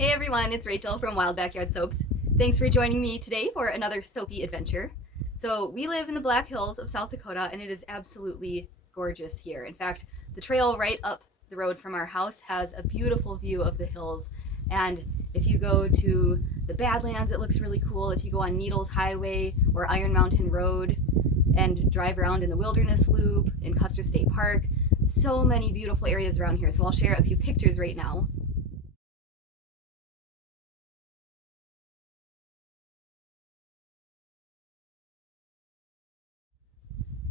Hey everyone, it's Rachel from Wild Backyard Soaps. Thanks for joining me today for another soapy adventure. So we live in the Black Hills of South Dakota and it is absolutely gorgeous here. In fact, the trail right up the road from our house has a beautiful view of the hills, and if you go to the Badlands it looks really cool. If you go on Needles Highway or Iron Mountain Road and drive around in the Wilderness Loop in Custer State Park, so many beautiful areas around here. So I'll share a few pictures right now.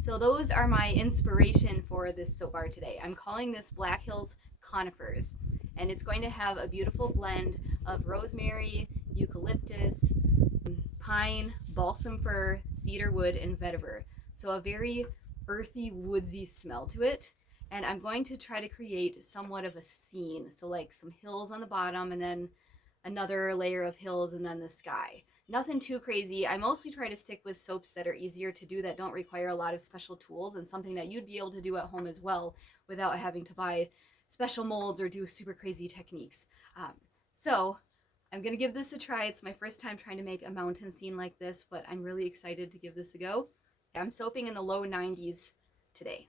So those are my inspiration for this soap bar today. I'm calling this Black Hills Conifers, and it's going to have a beautiful blend of rosemary, eucalyptus, pine, balsam fir, cedarwood, and vetiver. So a very earthy, woodsy smell to it. And I'm going to try to create somewhat of a scene. So like some hills on the bottom and then another layer of hills and then the sky. Nothing too crazy. I mostly try to stick with soaps that are easier to do, that don't require a lot of special tools, and something that you'd be able to do at home as well without having to buy special molds or do super crazy techniques. So I'm gonna give this a try. It's my first time trying to make a mountain scene like this, but I'm really excited to give this a go. I'm soaping in the low 90s today.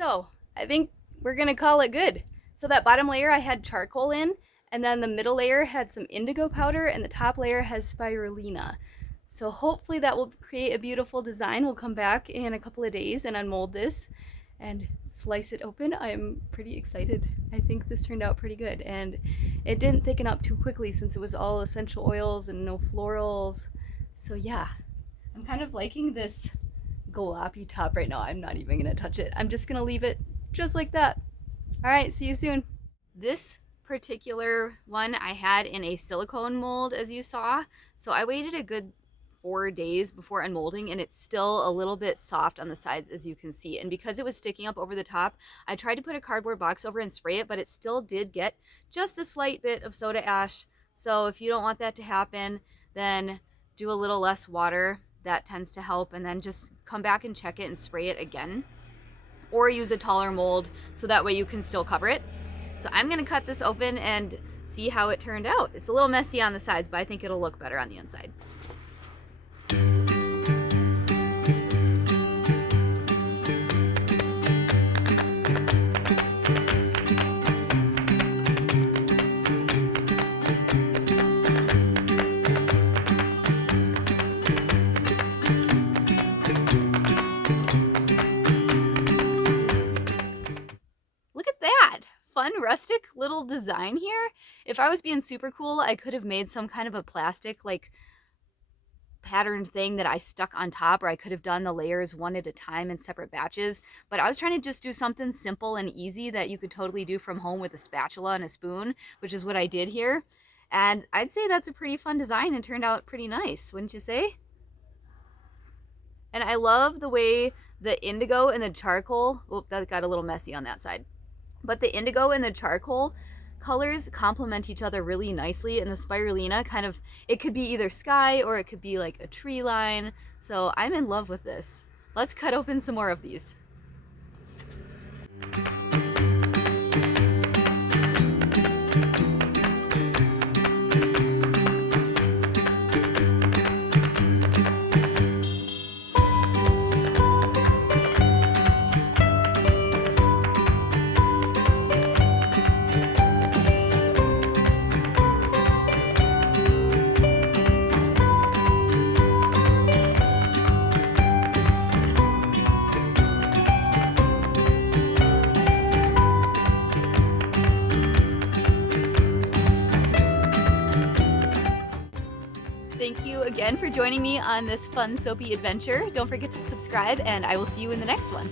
So I think we're gonna call it good. So that bottom layer I had charcoal in, and then the middle layer had some indigo powder, and the top layer has spirulina. So hopefully that will create a beautiful design. We'll come back in a couple of days and unmold this. and slice it open. I'm pretty excited. I think this turned out pretty good, and it didn't thicken up too quickly since it was all essential oils and no florals. So yeah, I'm kind of liking this gloppy top right now. I'm not even gonna touch it. I'm just gonna leave it just like that. All right, see you soon. This particular one I had in a silicone mold, as you saw. So I waited a good 4 days before unmolding, and it's still a little bit soft on the sides, as you can see. And because it was sticking up over the top, I tried to put a cardboard box over and spray it, but it still did get just a slight bit of soda ash. So if you don't want that to happen, then do a little less water. That tends to help. And then just come back and check it and spray it again, or use a taller mold so that way you can still cover it. So I'm gonna cut this open and see how it turned out. It's a little messy on the sides, but I think it'll look better on the inside. Fun rustic little design here. If I was being super cool, I could have made some kind of a plastic like patterned thing that I stuck on top, or I could have done the layers one at a time in separate batches. But I was trying to just do something simple and easy that you could totally do from home with a spatula and a spoon, which is what I did here. And I'd say that's a pretty fun design and turned out pretty nice, wouldn't you say? And I love the way the indigo and the charcoal, oh, that got a little messy on that side. But the indigo and the charcoal colors complement each other really nicely, and the spirulina kind of, it could be either sky or it could be like a tree line. So I'm in love with this. Let's cut open some more of these. Thank you again for joining me on this fun soapy adventure. Don't forget to subscribe, and I will see you in the next one.